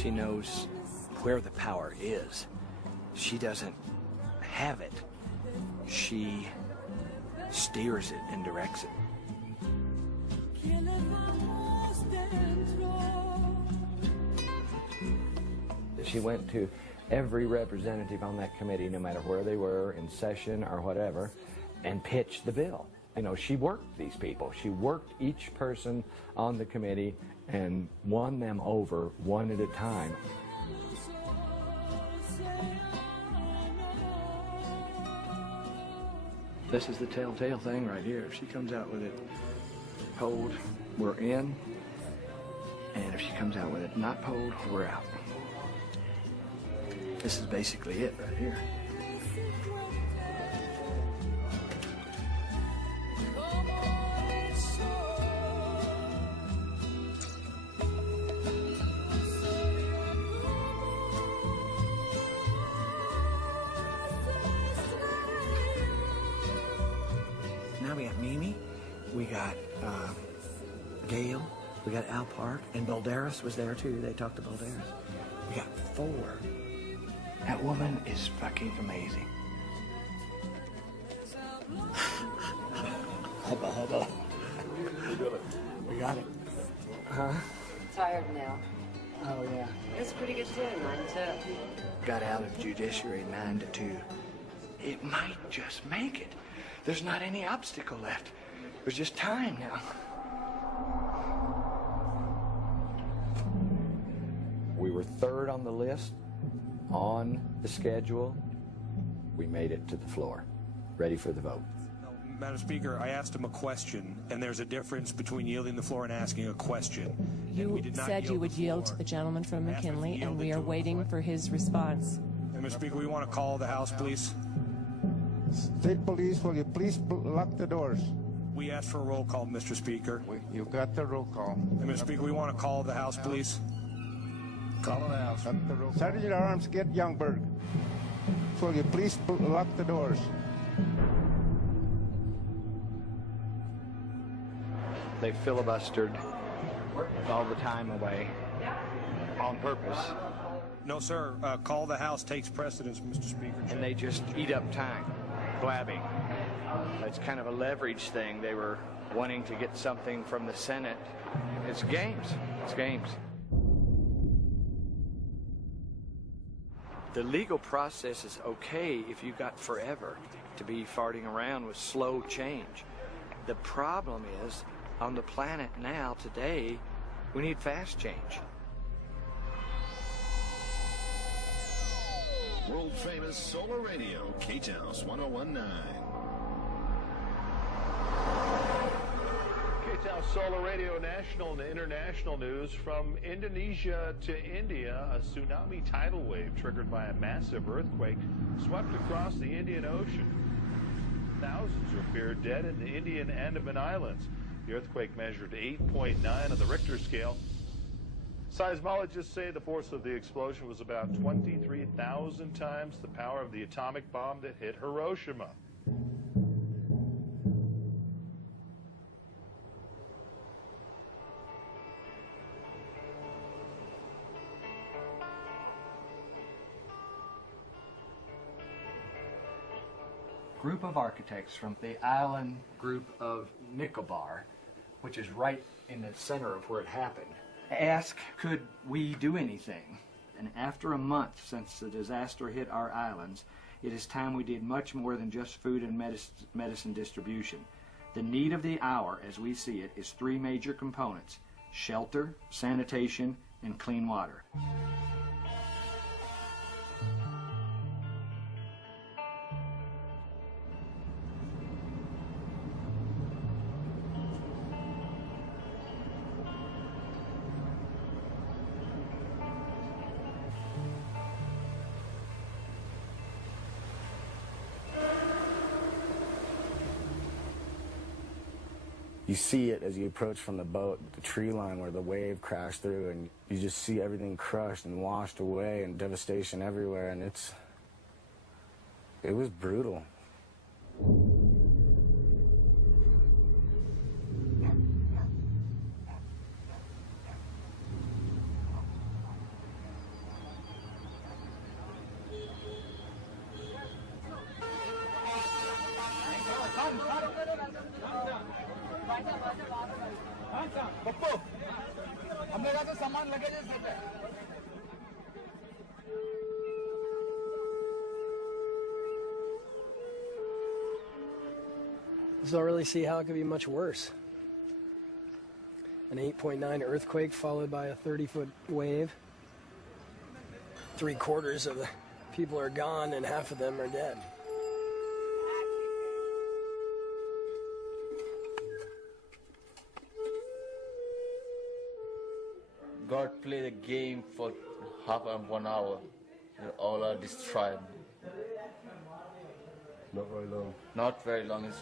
She knows where the power is. She doesn't have it. She steers it and directs it. She went to every representative on that committee, no matter where they were, in session or whatever, and pitched the bill. You know, she worked these people. She worked each person on the committee and won them over one at a time. This is the telltale thing right here. If she comes out with it pulled, we're in. And if she comes out with it not pulled, we're out. This is basically it right here. Now we got Mimi, we got Gail, we got Al Park, and Balderas was there too. They talked to Balderas. We got 4. That woman is fucking amazing. Hubba hubba. We got it. Huh? Tired now. Oh yeah. It's pretty good too, 9 to 2. Got out of judiciary 9 to 2. It might just make it. There's not any obstacle left. There's just time now. We were 3rd on the list, on the schedule. We made it to the floor, ready for the vote. Madam Speaker, I asked him a question, and there's a difference between yielding the floor and asking a question. You said you would yield to the gentleman from McKinley, and we are waiting for his response. Madam Speaker, we want to call the House, please. State Police, will you please lock the doors? We asked for a roll call, Mr. Speaker. You got the roll call. Madam Speaker, we want to call the House, please. Call the House. Sergeant at Arms, get Youngberg. Will you please lock the doors? They filibustered all the time away on purpose. No, sir. Call the House takes precedence, Mr. Speaker. And they just eat up time, blabbing. It's kind of a leverage thing. They were wanting to get something from the Senate. It's games. It's games. The legal process is okay if you've got forever to be farting around with slow change. The problem is, on the planet now, today, we need fast change. World famous solar radio, KTOWS 1019. KTOWS Solar Radio national and international news. From Indonesia to India, a tsunami tidal wave triggered by a massive earthquake swept across the Indian Ocean. Thousands are feared dead in the Indian Andaman Islands. The earthquake measured 8.9 on the Richter scale. Seismologists say the force of the explosion was about 23,000 times the power of the atomic bomb that hit Hiroshima. Group of architects from the island group of Nicobar, which is right in the center of where it happened, asked, could we do anything? And after a month since the disaster hit our islands, it is time we did much more than just food and medicine distribution. The need of the hour, as we see it, is 3 major components: shelter, sanitation, and clean water. You see it as you approach from the boat, the tree line where the wave crashed through, and you just see everything crushed and washed away and devastation everywhere, and it was brutal. Just don't really see how it could be much worse. An 8.9 earthquake followed by a 30-foot wave. 3/4 of the people are gone and half of them are dead. God played a game for half and 1 hour. All are destroyed. Not very long. Not very long.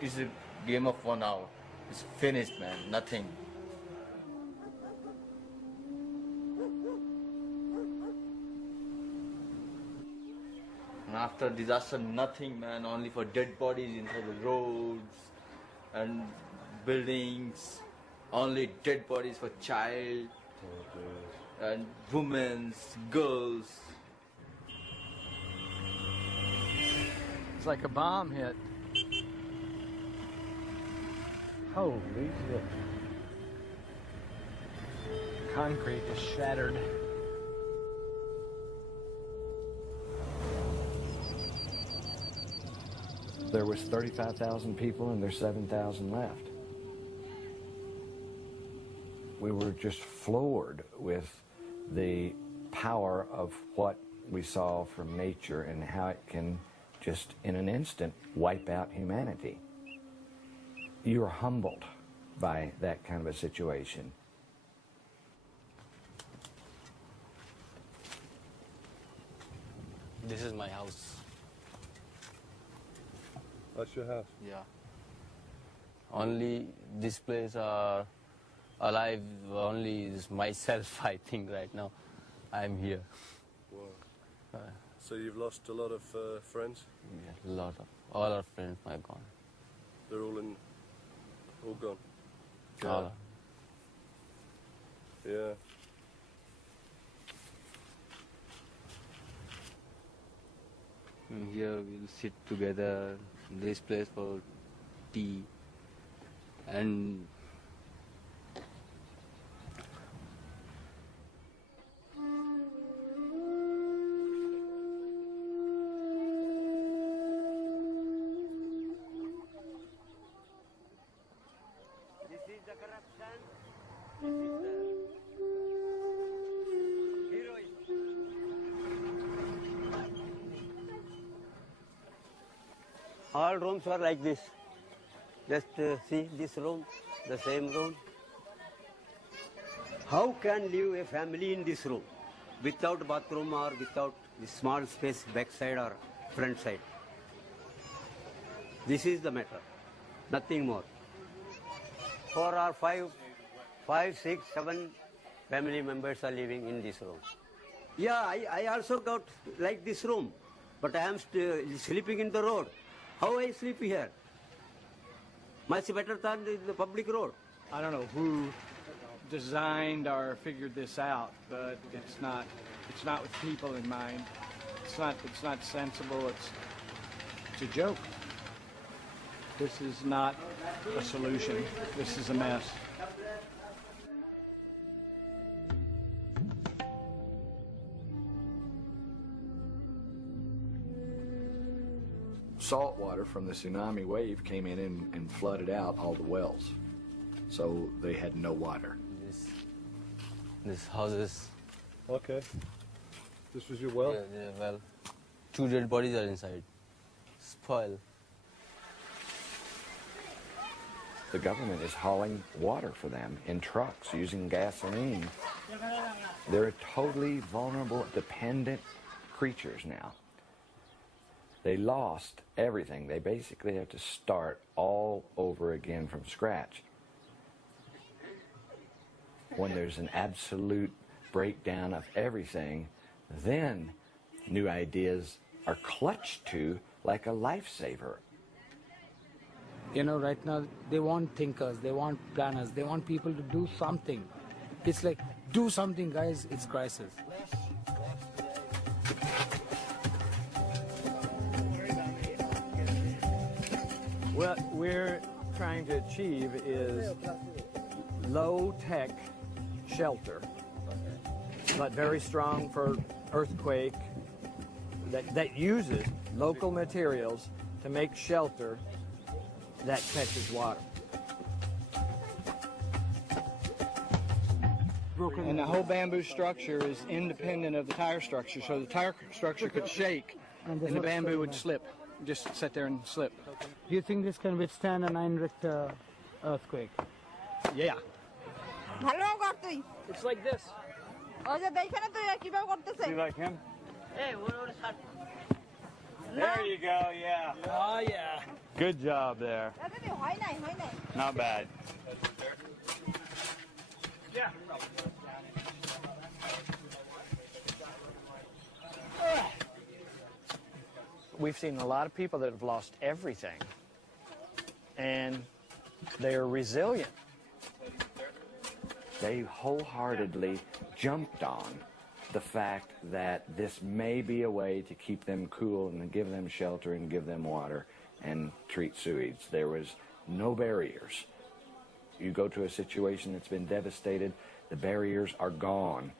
It's a game of 1 hour. It's finished, man. Nothing. And after disaster, nothing, man. Only for dead bodies inside the roads and buildings. Only dead bodies for child and women, girls. It's like a bomb hit. Holy shit. Concrete is shattered. There was 35,000 people and there's 7,000 left. We were just floored with the power of what we saw from nature and how it can just in an instant wipe out humanity. You're humbled by that kind of a situation. This is my house. That's your house? Yeah. Only this place are alive, only is myself, I think, right now. I'm here. Wow. So you've lost a lot of friends? Yeah, a lot of, all our friends are gone. They're all gone? All. Yeah. Here we'll sit together in this place for tea and all rooms are like this. Just see this room, the same room. How can live a family in this room without bathroom or without this small space backside or front side? This is the matter, nothing more. 4 or 5, 6, 7 family members are living in this room. Yeah, I also got like this room, but I am sleeping in the road. How I sleep here? Much better than the public road. I don't know who designed or figured this out, but it's not with people in mind. It's not sensible. It's a joke. This is not a solution. This is a mess. Salt water from the tsunami wave came in and flooded out all the wells. So they had no water. this houses. Okay. This was your well? Yeah, well. 2 dead bodies are inside. Spoil. The government is hauling water for them in trucks using gasoline. They're totally vulnerable, dependent creatures now. They lost everything. They basically have to start all over again from scratch. When there's an absolute breakdown of everything, then new ideas are clutched to like a lifesaver. You know, right now, they want thinkers, they want planners, they want people to do something. It's like, do something, guys, it's crisis. What we're trying to achieve is low-tech shelter but very strong for earthquake, that uses local materials to make shelter that catches water. And the whole bamboo structure is independent of the tire structure, so the tire structure could shake and the bamboo would slip, just sit there and slip. Do you think this can withstand a 9 Richter earthquake? Yeah. It's like this. You like him? There you go, yeah. Oh, yeah. Good job there. Not bad. Yeah. We've seen a lot of people that have lost everything, and they're resilient. They wholeheartedly jumped on the fact that this may be a way to keep them cool and give them shelter and give them water and treat sewage. There was no barriers. You go to a situation that's been devastated, the barriers are gone.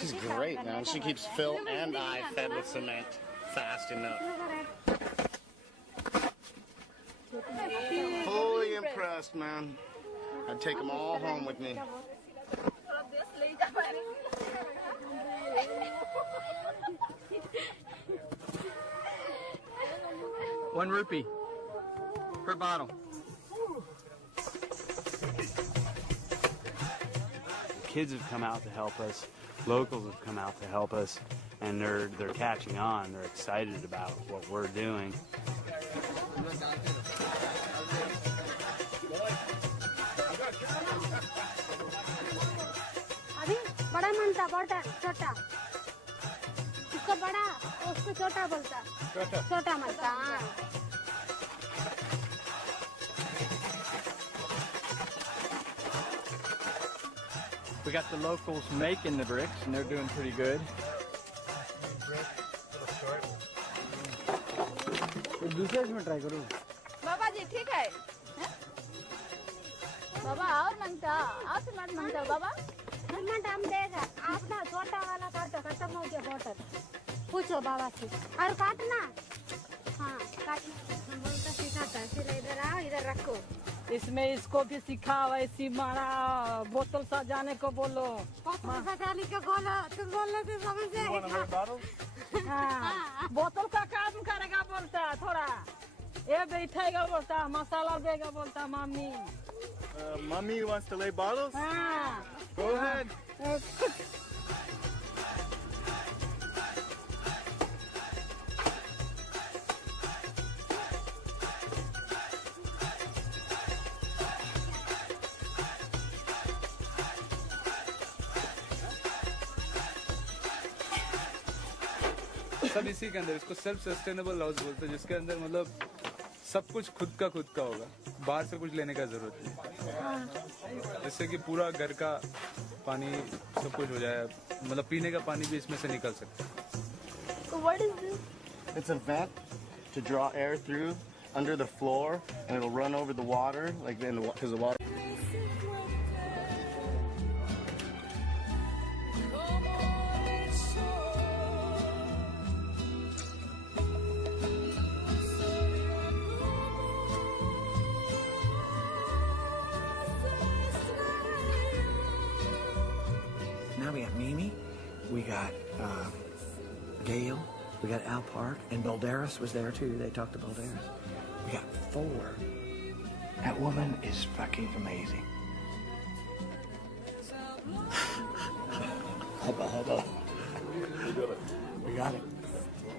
She's great, man. She keeps Phil and I fed with cement fast enough. Fully impressed, man. I'd take them all home with me. ₹1 per bottle. Kids have come out to help us. Locals have come out to help us, and they're catching on. They're excited about what we're doing. बड़ा मनता बड़ा छोटा इसको बड़ा उसको छोटा बोलता छोटा मनता We got the locals making the bricks, and they're doing pretty good. दूसरे इसमें ट्राई करूँ बाबा जी ठीक है बाबा और मनता और सिमेंट मनता बाबा सिमेंट हम देगा आप ना छोटा वाला काटो खत्म हो गया बोतल पूछो बाबा से और काटना हाँ काटना हम बोलता सिखाता फिर इधर आओ इधर रखो इसमें इसको भी सिखाओ ऐसी मारा बोतल सजाने को बोलो बोतल सजाने को बोलो तुम बोलने से समझ जाएगा हाँ बोतल का काम करेगा बोलता थोड़ा ये बैठेगा बोलता मसाला देगा बोलता mummy Mommy wants to lay bottles? हाँ Go ahead. सब इसी के अंदर इसको सेल्फ सस्टेनेबल हाउस बोलते हैं जिसके अंदर मतलब सब कुछ खुद का होगा बाहर से कुछ लेने का जरूरत नहीं जिससे कि पूरा घर का पानी सब कुछ हो जाए मतलब पीने का पानी भी इसमें से निकल सकता है What is this? It's a vent to draw air through under the floor, and it'll run over the water, like because the water. Now we got Mimi, we got Gail, we got Al Park, and Balderas was there too. They talked to Balderas. We got 4. That woman is fucking amazing. Hubba hubba. We got it.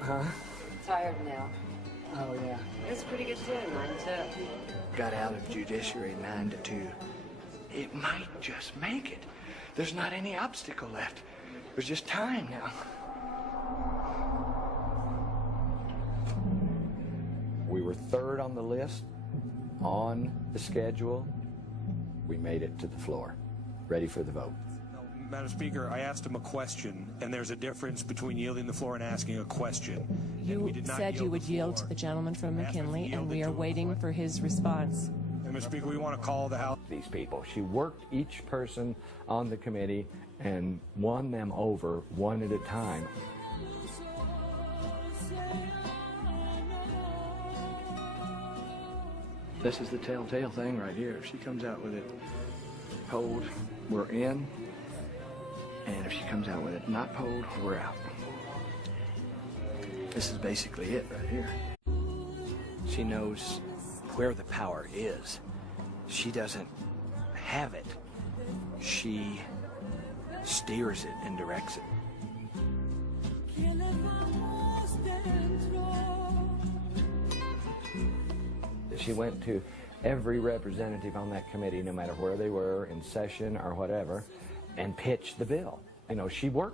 Huh? Tired now. Oh yeah. It's pretty good too, 9 to. Got out of judiciary 9 to 2. It might just make it. There's not any obstacle left. There's just time now. We were 3rd on the list, on the schedule. We made it to the floor, ready for the vote. Madam Speaker, I asked him a question, and there's a difference between yielding the floor and asking a question. You said you would yield to the gentleman from McKinley, and we are waiting for his response. And Mr. Speaker, we want to call the House. These people. She worked each person on the committee and won them over one at a time. This is the telltale thing right here. If she comes out with it cold, we're in. And if she comes out with it not cold, we're out. This is basically it right here. She knows where the power is. She doesn't have it. She steers it and directs it. She went to every representative on that committee, no matter where they were, in session or whatever, and pitched the bill. You know, she worked